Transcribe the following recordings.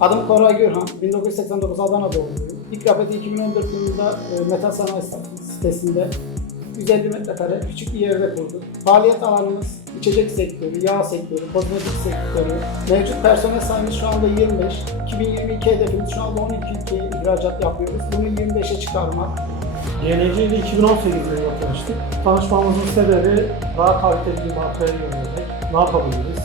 Adım Koray Gürhan, 1989 Adana doğumluyum. İlk rapeti 2014 yılında e, Metal Sanayi sitesinde 150 metrekare küçük bir yerde kurduk. Faaliyet alanımız içecek sektörü, yağ sektörü, kozmetik sektörü. Mevcut personel sayımız şu anda 25. 2022 hedefimiz şu anda 12 ülkeye ihracat yapıyoruz. Bunu 25'e çıkarmak. GNC ile 2018'de yaklaştık. Tanışmamızın sebebi daha kaliteli bir markaya yönelmek. Ne yapabiliriz?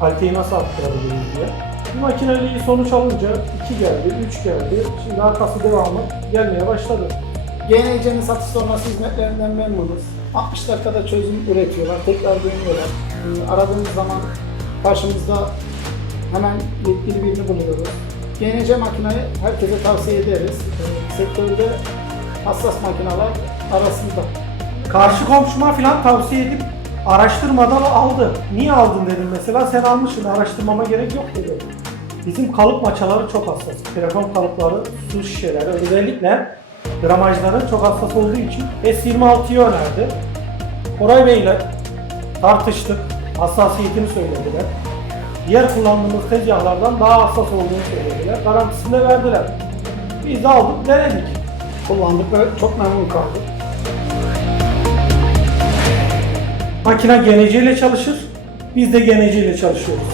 Kaliteyi nasıl arttırabiliriz diye. Bu makineyle iyi sonuç alınca 2 geldi, 3 geldi. Şimdi arkası devamı gelmeye başladı. GNC'nin satış sonrası hizmetlerinden memnunuz. 60 dakikada çözüm üretiyorlar, tekrar dönüyorlar. Ee, Aradığımız zaman karşımızda hemen yetkili birini buluyoruz. GNC makinayı herkese tavsiye ederiz. Ee, Sektörde hassas makineler arasında. Karşı komşuma falan tavsiye edip araştırmadan aldı. Niye aldın dedim mesela sen almışsın araştırmama gerek yok dedi. Bizim kalıp maçaları çok hassas. Telefon kalıpları, su şişeleri özellikle gramajları çok hassas olduğu için S26'yı önerdi. Koray Bey ile tartıştık. Hassasiyetini söylediler. Diğer kullandığımız tezgahlardan daha hassas olduğunu söylediler. Garantisini de verdiler. Biz de aldık, denedik. Kullandık ve çok memnun kaldık. Makine GNC ile çalışır. Biz de GNC ile çalışıyoruz.